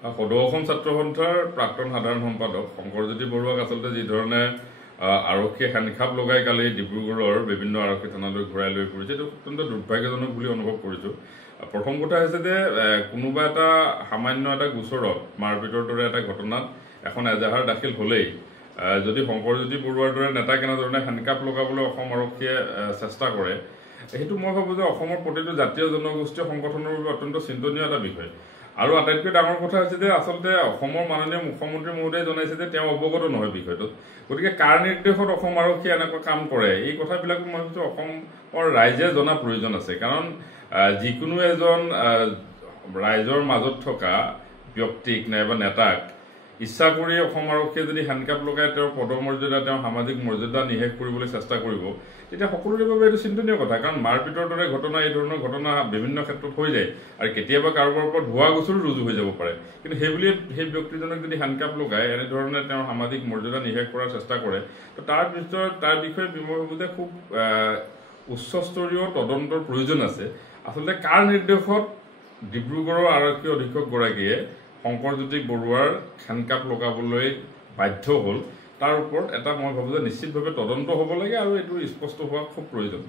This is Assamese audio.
সদৌ অসম ছাত্ৰ সন্থাৰ প্ৰাক্তন সাধাৰণ সম্পাদক শংকৰজ্যোতি বৰুৱাক আচলতে যি ধৰণে আৰক্ষীয়ে সান্নিখাপ লগাই কালি ডিব্ৰুগড়ৰ বিভিন্ন আৰক্ষী থানালৈ ঘূৰাই লৈ ফুৰিছে এইটো অত্যন্ত দুৰ্ভাগ্যজনক বুলি অনুভৱ কৰিছোঁ। প্ৰথম কথা হৈছে যে কোনোবা এটা সামান্য এটা গোচৰত মাৰপিটৰ দৰে এটা ঘটনাত এখন এজাহাৰ দাখিল হ'লেই যদি শংকৰজ্যোতি বৰুৱাৰ দৰে নেতা কেনেধৰণে সান্নিখাপ লগাবলৈ অসম আৰক্ষীয়ে চেষ্টা কৰে, সেইটো মই ভাবোঁ যে অসমৰ প্ৰতিটো জাতীয় জনগোষ্ঠীয় সংগঠনৰ বাবে অত্যন্ত চিন্তনীয় এটা বিষয়। আৰু আটাইতকৈ ডাঙৰ কথা হৈছে যে আচলতে অসমৰ মাননীয় মুখ্যমন্ত্ৰী মহোদয়ে জনাইছে যে তেওঁ অৱগত নহয় বিষয়টোত। গতিকে কাৰ নিৰ্দেশত অসম আৰক্ষীয়ে এনেকুৱা কাম কৰে, এই কথাবিলাক মই ভাবিছোঁ অসমৰ ৰাইজে জনা প্ৰয়োজন আছে। কাৰণ যিকোনো এজন ৰাইজৰ মাজত থকা ব্যক্তিক নাইবা নেতাক ইচ্ছা কৰি অসম আৰক্ষীয়ে যদি সান্নিখাপ লগাই তেওঁৰ পদমৰ্যাদা, তেওঁৰ সামাজিক মৰ্যাদা নিশেষ কৰিবলৈ চেষ্টা কৰিব, তেতিয়া সকলোৰে বাবে এইটো চিন্তনীয় কথা। কাৰণ মাৰপিটৰ দৰে ঘটনা, এই ধৰণৰ ঘটনা বিভিন্ন ক্ষেত্ৰত হৈ যায় আৰু কেতিয়াবা কাৰোবাৰ ওপৰত ভুৱা গোচৰো ৰুজু হৈ যাব পাৰে। কিন্তু সেইবুলিয়ে সেই ব্যক্তিজনক যদি সান্নিখাপ লগাই এনেধৰণে তেওঁৰ সামাজিক মৰ্যাদা নিশেষ কৰাৰ চেষ্টা কৰে, তো তাৰ বিষয়ে মই ভাবোঁ যে খুব উচ্চস্তৰীয় তদন্তৰ প্ৰয়োজন আছে। আচলতে কাৰ নিৰ্দেশত ডিব্ৰুগড়ৰ আৰক্ষী অধীক্ষকগৰাকীয়ে শংকৰজ্যোতি বৰুৱাৰ সান্নিখাপ লগাবলৈ বাধ্য হ'ল, তাৰ ওপৰত এটা মই ভাবোঁ যে নিশ্চিতভাৱে তদন্ত হ'ব লাগে আৰু এইটো স্পষ্ট হোৱা খুব প্ৰয়োজন।